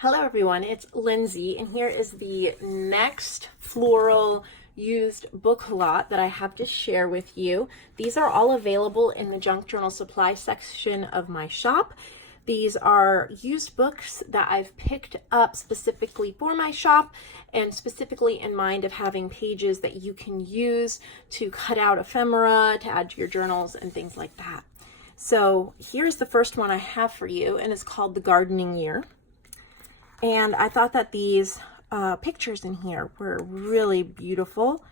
Hello everyone, it's Lindsay, and here is the next floral used book lot that I have to share with you. These are all available in the junk journal supply section of my shop. These are used books that I've picked up specifically for my shop and specifically in mind of having pages that you can use to cut out ephemera, to add to your journals and things like that. So here's the first one I have for you, and it's called The Gardening Year. And I thought that these pictures in here were really beautiful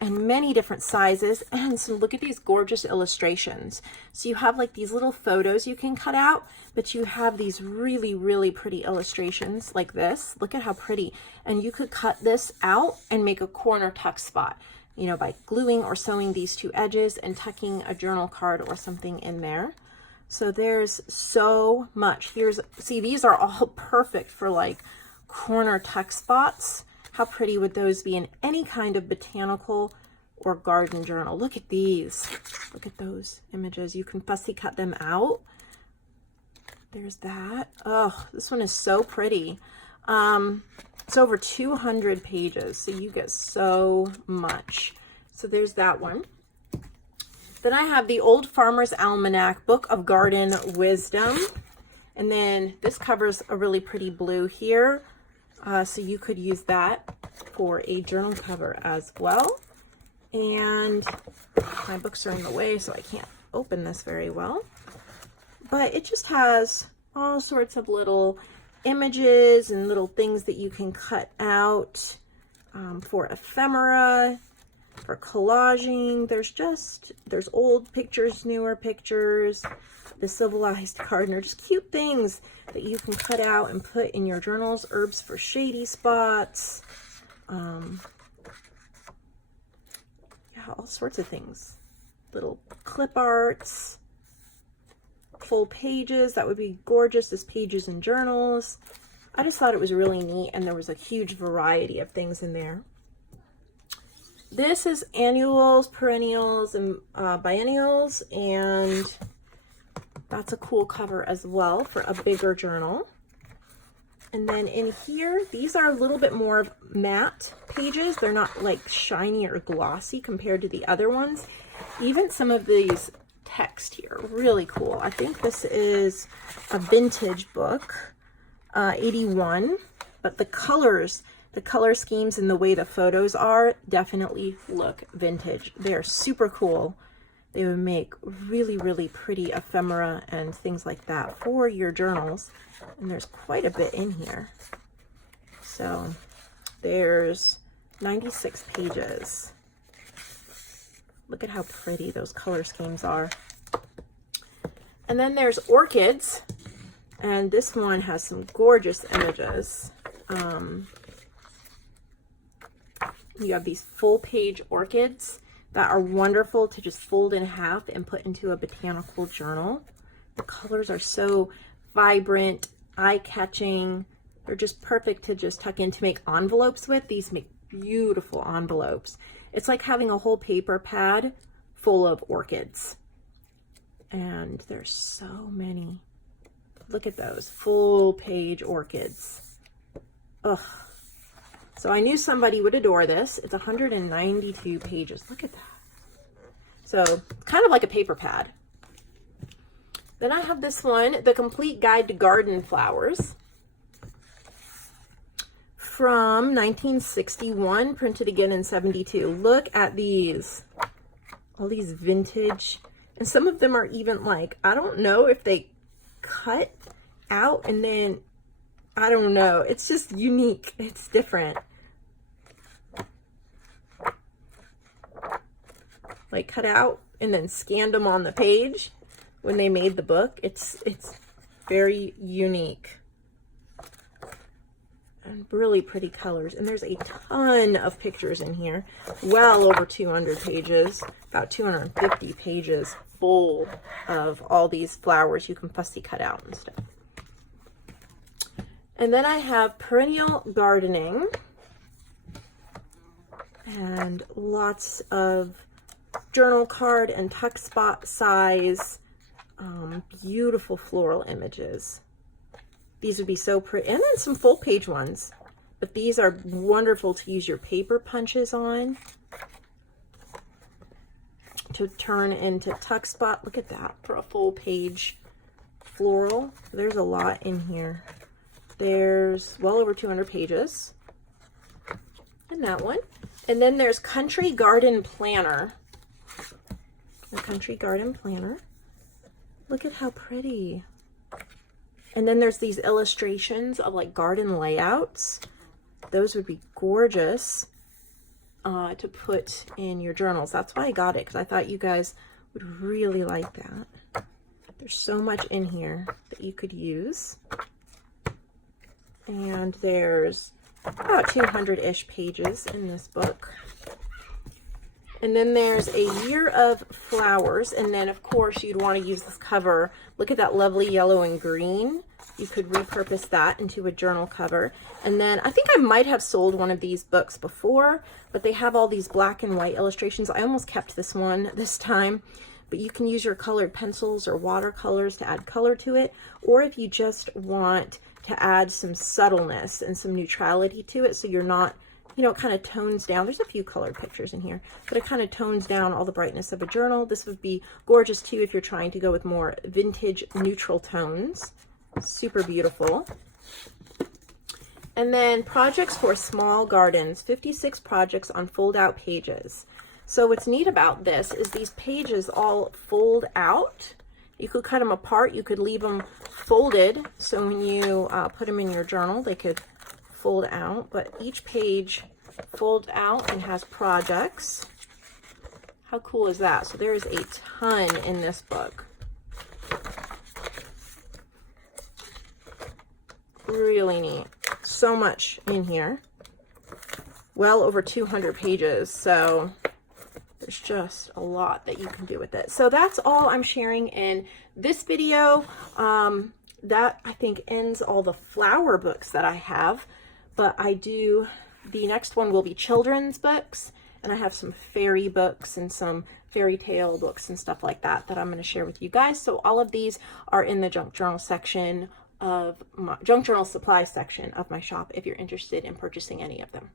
and many different sizes. And so look at these gorgeous illustrations. So you have like these little photos you can cut out, but you have these really, really pretty illustrations like this. Look at how pretty. And you could cut this out and make a corner tuck spot, you know, by gluing or sewing these two edges and tucking a journal card or something in there. So there's so much. See, these are all perfect for like corner tuck spots. How pretty would those be in any kind of botanical or garden journal? Look at these. Look at those images. You can fussy cut them out. There's that. Oh, this one is so pretty. It's over 200 pages, so you get so much. So there's that one. Then I have the old Farmers Almanac, Book of Garden Wisdom. And then this covers a really pretty blue here. So you could use that for a journal cover as well. And my books are in the way, so I can't open this very well. But it just has all sorts of little images and little things that you can cut out for ephemera, for collaging. There's old pictures, newer pictures, the civilized gardener, just cute things that you can cut out and put in your journals. Herbs for shady spots. Yeah, all sorts of things. Little clip arts, full pages. That would be gorgeous as pages in journals. I just thought it was really neat, and there was a huge variety of things in there. This is annuals, perennials, and biennials, and that's a cool cover as well for a bigger journal. And then in here, these are a little bit more of matte pages. They're not like shiny or glossy compared to the other ones. Even some of these text here, really cool. I think this is a vintage book, 81, but the colors, the color schemes and the way the photos are definitely look vintage. They're super cool. They would make really, really pretty ephemera and things like that for your journals. And there's quite a bit in here. So there's 96 pages. Look at how pretty those color schemes are. And then there's Orchids. And this one has some gorgeous images. You have these full page orchids that are wonderful to just fold in half and put into a botanical journal. The colors are so vibrant, eye-catching. They're just perfect to just tuck in to make envelopes with. These make beautiful envelopes. It's like having a whole paper pad full of orchids. And there's so many. Look at those full page orchids. Ugh. So I knew somebody would adore this. It's 192 pages. Look at that. So kind of like a paper pad. Then I have this one, The Complete Guide to Garden Flowers, from 1961, printed again in 72. Look at these. All these vintage. And some of them are even like, I don't know if they cut out and then, I don't know. It's just unique. It's different. Like cut out and then scanned them on the page when they made the book. It's very unique and really pretty colors. And there's a ton of pictures in here, well over 200 pages, about 250 pages full of all these flowers you can fussy cut out and stuff. And then I have Perennial Gardening, and lots of journal card and tuck spot size, beautiful floral images. These would be so pretty. And then some full page ones. But these are wonderful to use your paper punches on, to turn into tuck spot. Look at that for a full page floral. There's a lot in here. There's well over 200 pages in that one. And then there's Country Garden Planner. The Country Garden Planner. Look at how pretty. And then there's these illustrations of like garden layouts. Those would be gorgeous to put in your journals. That's why I got it, because I thought you guys would really like that. There's so much in here that you could use. And there's about 200-ish pages in this book. And then there's a Year of Flowers. And then, of course, you'd want to use this cover. Look at that lovely yellow and green. You could repurpose that into a journal cover. And then I think I might have sold one of these books before, but they have all these black and white illustrations. I almost kept this one this time, but you can use your colored pencils or watercolors to add color to it. Or if you just want to add some subtleness and some neutrality to it, so you're not, you know, it kind of tones down. There's a few colored pictures in here, but it kind of tones down all the brightness of a journal. This would be gorgeous too if you're trying to go with more vintage neutral tones. Super beautiful. And then projects for small gardens, 56 projects on fold out pages. So what's neat about this is these pages all fold out. You could cut them apart. You could leave them folded. So when you put them in your journal, they could fold out, but each page folds out and has projects. How cool is that? So there is a ton in this book. Really neat. So much in here. Well over 200 pages. So there's just a lot that you can do with it. So that's all I'm sharing in this video. That I think ends all the flower books that I have. But the next one will be children's books. And I have some fairy books and some fairy tale books and stuff like that that I'm going to share with you guys. So all of these are in the junk journal section of my junk journal supply section of my shop if you're interested in purchasing any of them.